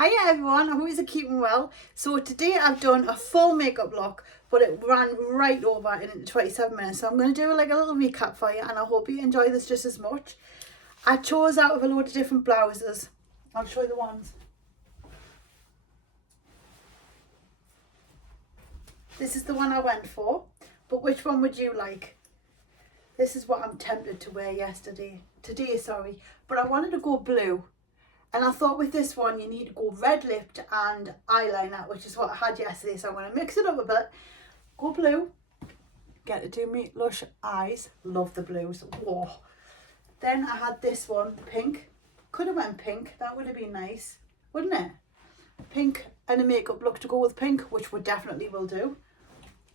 Hiya everyone, I hope you're keeping well. So today I've done a full makeup look, but it ran right over in 27 minutes. So I'm going to do like a little recap for you, and I hope you enjoy this just as much. I chose out of a load of different blouses. I'll show you the ones. This is the one I went for, but which one would you like? This is what I'm tempted to wear today, sorry, but I wanted to go blue. And I thought with this one, you need to go red lipped and eyeliner, which is what I had yesterday. So I'm going to mix it up a bit. Go blue. Get to do me lush eyes. Love the blues. Whoa. Then I had this one, pink. Could have went pink. That would have been nice, wouldn't it? Pink and a makeup look to go with pink, which we definitely will do.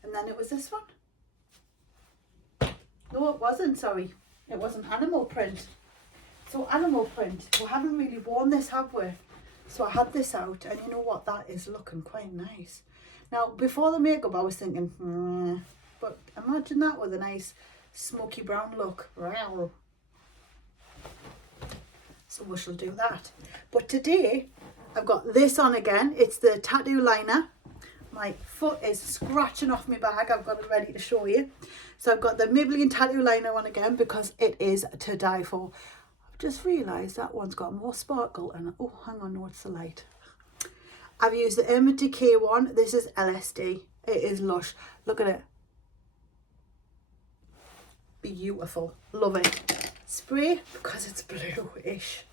And then it was this one. No, it wasn't, sorry. It was an animal print. So animal print, we haven't really worn this, have we? So I had this out, and you know what, that is looking quite nice. Now, before the makeup, I was thinking, but imagine that with a nice smoky brown look. So we shall do that. But today, I've got this on again. It's the tattoo liner. My foot is scratching off my bag. I've got it ready to show you. So I've got the Maybelline tattoo liner on again because it is to die for. Just realised that one's got more sparkle and oh, hang on, no, it's the light. I've used the Urban Decay one. This is LSD. It is lush. Look at it. Beautiful. Love it. Spray because it's blue-ish.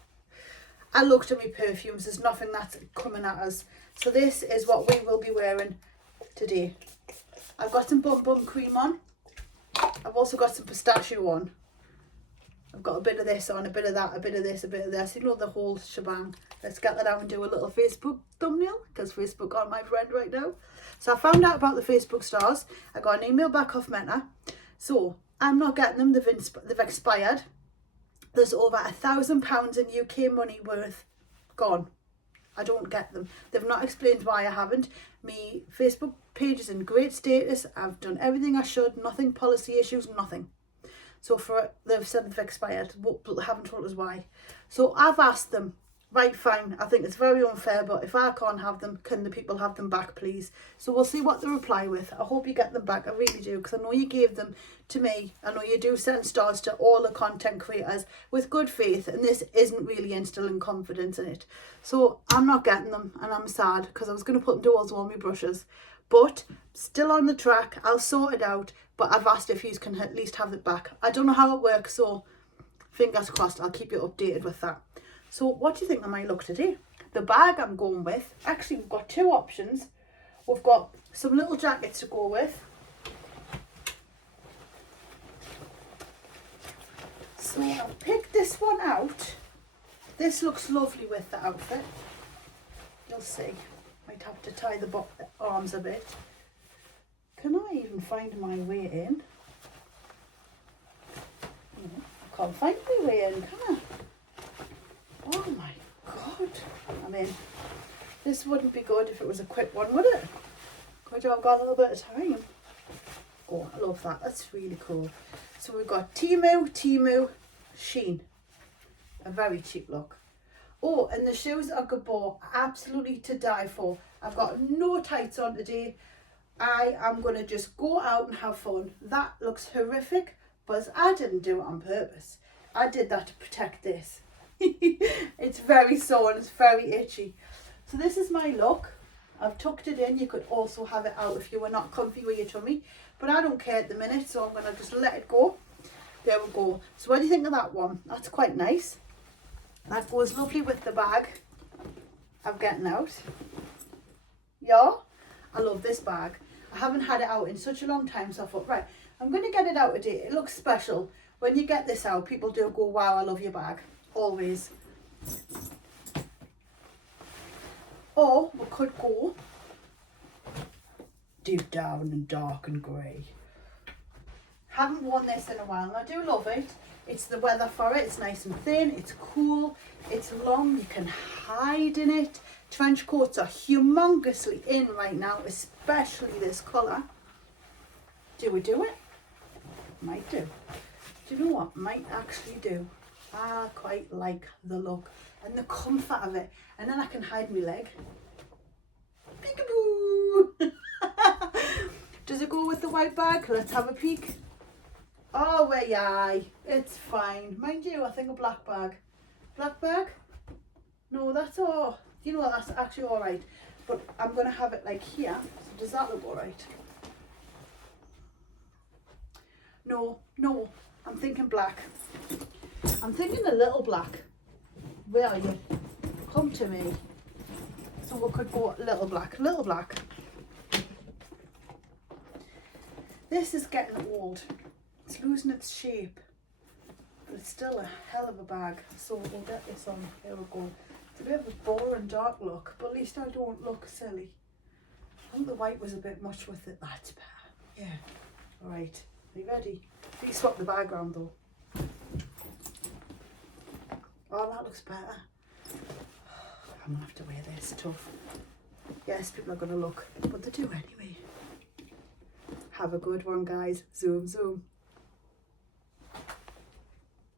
I looked at my perfumes. There's nothing that's coming at us. So this is what we will be wearing today. I've got some Bum Bum cream on. I've also got some pistachio on. I've got a bit of this on, a bit of that, a bit of this, a bit of this. You know, the whole shebang. Let's get that out and do a little Facebook thumbnail because Facebook aren't my friend right now. So I found out about the Facebook stars. I got an email back off Meta. So I'm not getting them. They've expired. There's over £1,000 in UK money worth gone. I don't get them. They've not explained why I haven't. My Facebook page is in great status. I've done everything I should. Nothing policy issues, nothing. So they've said they've expired, but they haven't told us why. So I've asked them, right, fine, I think it's very unfair, but if I can't have them, can the people have them back, please? So we'll see what they reply with. I hope you get them back, I really do, because I know you gave them to me. I know you do send stars to all the content creators with good faith, and this isn't really instilling confidence in it. So I'm not getting them, and I'm sad, because I was going to put them towards all my brushes. But still on the track, I'll sort it out. But I've asked if you can at least have it back. I don't know how it works, so fingers crossed, I'll keep you updated with that. So what do you think of my look today? The bag I'm going with, actually we've got two options. We've got some little jackets to go with. So I'll pick this one out. This looks lovely with the outfit. You'll see. Might have to tie the arms a bit. Can I even find my way in? I can't find my way in, can I? Oh my God. I mean, this wouldn't be good if it was a quick one, would it? Good job, I've got a little bit of time. Oh, I love that. That's really cool. So we've got Temu, Sheen. A very cheap look. Oh, and the shoes are Gabor. Absolutely to die for. I've got no tights on today. I am going to just go out and have fun. That looks horrific, but I didn't do it on purpose. I did that to protect this. It's very sore and it's very itchy. So this is my look. I've tucked it in. You could also have it out if you were not comfy with your tummy, but I don't care at the minute, so I'm going to just let it go. There we go. So what do you think of that one? That's quite nice. That goes lovely with the bag I'm getting out. Yeah, I love this bag. I haven't had it out in such a long time, so I thought, right, I'm going to get it out today. It looks special. When you get this out, people do go, wow, I love your bag. Always. Or we could go deep down and dark and grey. Haven't worn this in a while, and I do love it. It's the weather for it. It's nice and thin. It's cool. It's long. You can hide in it. Trench coats are humongously in right now, especially this colour. Do we do it? Might do. Do you know what? Might actually do. I quite like the look and the comfort of it. And then I can hide my leg. Peekaboo! Does it go with the white bag? Let's have a peek. Oh, way aye. It's fine. Mind you, I think a black bag. Black bag? No, that's all. You know what, that's actually all right. But I'm going to have it like here. So does that look all right? No, no. I'm thinking black. I'm thinking a little black. Where are you? Come to me. So we could go little black, little black. This is getting old. It's losing its shape. But it's still a hell of a bag. So we'll get this on. There we go. It's a bit of a boring dark look, but at least I don't look silly. I think the white was a bit much with it. That's better. Yeah. Alright. Are you ready? Please swap the bag around though. Oh, that looks better. I'm gonna have to wear this. Tough. Yes, people are gonna look, but they do anyway. Have a good one, guys. Zoom, zoom.